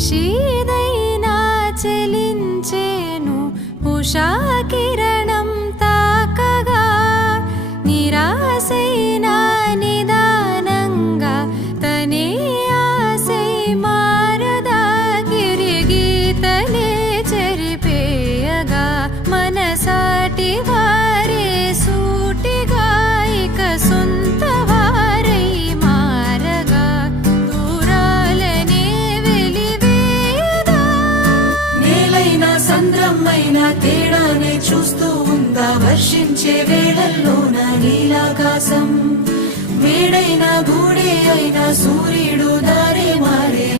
నిషీదైనా చెలించేను ఉషా కిరణం తాకగా నిరాశైనా నిదానంగా తనే ఆశై మారదా గిరిగీతలే చెరిపేయగా మనసాటి వారే సూటిగా ఇక సొంత వారై మారగా దూరాలనే వెలివేయదా నేలైనా సంద్రమైనా తేడానే చూస్తూ ఉందా వర్షించే వేళల్లోన నీలాకాశం వేడైనా గూడే అయినా సూర్యుడు